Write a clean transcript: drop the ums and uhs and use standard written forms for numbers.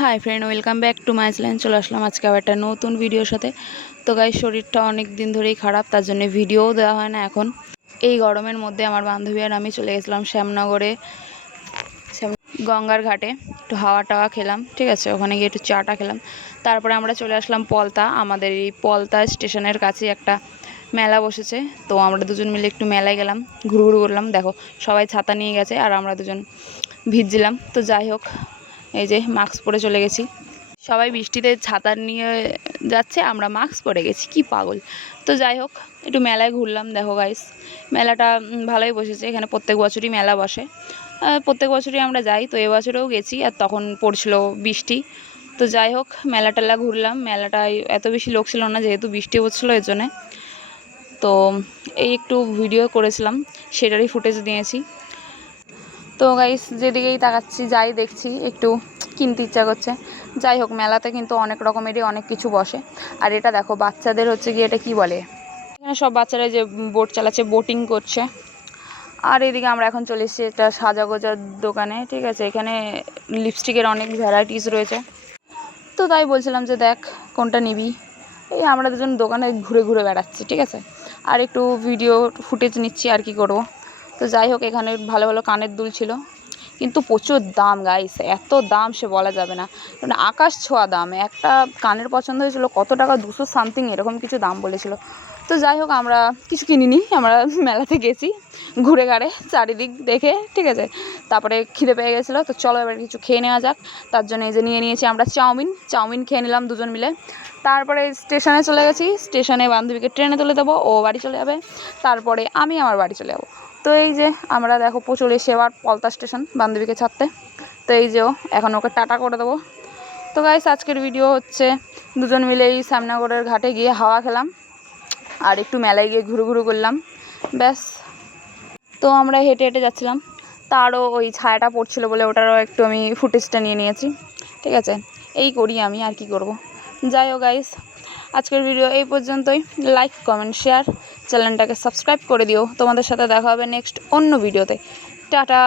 Hi friend, welcome back to my channel. চলে আসলাম আজকে আবার একটা নতুন ভিডিওর সাথে। তো গাইস, শরীরটা অনেক দিন ধরেই খারাপ, তার জন্য ভিডিওও দেওয়া হয় না এখন। এই গরমের মধ্যে আমার বান্ধবী আর আমি চলে গেছিলাম শ্যামনগরে, গঙ্গার ঘাটে একটু হাওয়া টাওয়া খেলাম, ঠিক আছে। ওখানে গিয়ে একটু চাটা খেলাম। তারপরে আমরা চলে আসলাম পলতা। আমাদের এই পলতা স্টেশনের কাছে একটা মেলা বসেছে, তো আমরা দুজন মিলে একটু মেলায় গেলাম, ঘুরঘুর করলাম। দেখো, সবাই ছাতা নিয়ে গেছে আর আমরা দুজন ভিজছিলাম। তো যাই হোক, এই যে মাস্ক পরে চলে গেছি। সবাই বৃষ্টিতে ছাতা নিয়ে যাচ্ছে, আমরা মাস্ক পরে গেছি, কি পাগল। তো যাই হোক, একটু মেলায় ঘুরলাম। দেখো গাইস, মেলাটা ভালোই বসেছে। এখানে প্রত্যেক বছরই মেলা বসে, প্রত্যেক বছরই আমরা যাই। তো এবছরেও গেছি, আর তখন পড়ছিল বৃষ্টি। তো যাই হোক, মেলা টেলা ঘুরলাম। মেলাটায় এত বেশি লোক ছিল না, যেহেতু বৃষ্টি হচ্ছিলো এর জন্যে। তো এই একটু ভিডিও করেছিলাম, সেটারই ফুটেজ দিয়েছি। তো গাইস, যেদিকেই তাকাচ্ছি যাই দেখছি একটু কিনতে ইচ্ছা করছে। যাই হোক, মেলাতে কিন্তু অনেক রকমেরই অনেক কিছু বসে। আর এটা দেখো, বাচ্চাদের হচ্ছে কি, এটা কি বলে, এখানে সব বাচ্চারা যে বোট চালাচ্ছে, বোটিং করছে। আর এদিকে আমরা এখন চলে এসেছি একটা সাজাগোজার দোকানে, ঠিক আছে। এখানে লিপস্টিকের অনেক ভ্যারাইটিস রয়েছে। তো তাই বলছিলাম যে দেখ কোনটা নিবি। এই আমরা দুজন দোকানে ঘুরে ঘুরে বেড়াচ্ছি, ঠিক আছে। আর একটু ভিডিও ফুটেজ নিচ্ছি, আর কি করব। তো যাই হোক, এখানে ভালো ভালো কানের দুল ছিল, কিন্তু প্রচুর দাম গাইস, এত দাম সে বলা যাবে না। কারণ আকাশ ছোঁয়া দাম। একটা কানের পছন্দ হয়েছিল কত টাকা, 200 সামথিং এরকম কিছু দাম বলেছিল। তো যাই হোক, আমরা কিছু কিনিনি, আমরা মেলাতে গেছি ঘুরে ঘাড়ে চারিদিক দেখে, ঠিক আছে। তারপরে খিদে পেয়ে গেছিলো, তো চলো এবার কিছু খেয়ে নেওয়া যাক। তার জন্য এই যে নিয়ে নিয়েছি আমরা চাউমিন খেয়ে নিলাম দুজন মিলে। তারপরে স্টেশনে চলে গেছি, স্টেশনে বান্ধবীকে ট্রেনে তুলে দেবো, ও বাড়ি চলে যাবে। তারপরে আমি আমার বাড়ি চলে যাবো। তো এই যে আমরা দেখো চলে এসে এবার পলতা স্টেশন বান্ধবীকে ছাড়তে। তো এই যে এখন ওকে টাটা করে দেবো। তো গাইস, আজকের ভিডিও হচ্ছে দুজন মিলে এই শ্যামনগরের ঘাটে গিয়ে হাওয়া খেলাম, আর একটু মেলায় গিয়ে ঘুরু ঘুরু করলাম, ব্যাস। তো আমরা হেঁটে হেঁটে যাচ্ছিলাম, তারও ওই ছায়াটা পড়ছিল বলে ওটারও একটু আমি ফুটেজটা নিয়ে নিয়েছি, ঠিক আছে। এই করি আমি, আর কি করব। যাই হোক গাইস, আজকের ভিডিও এই পর্যন্তই। লাইক, কমেন্ট, শেয়ার, চ্যানেলটাকে সাবস্ক্রাইব করে দিও। তোমাদের সাথে দেখা হবে নেক্সট অন্য ভিডিওতে। টাটা।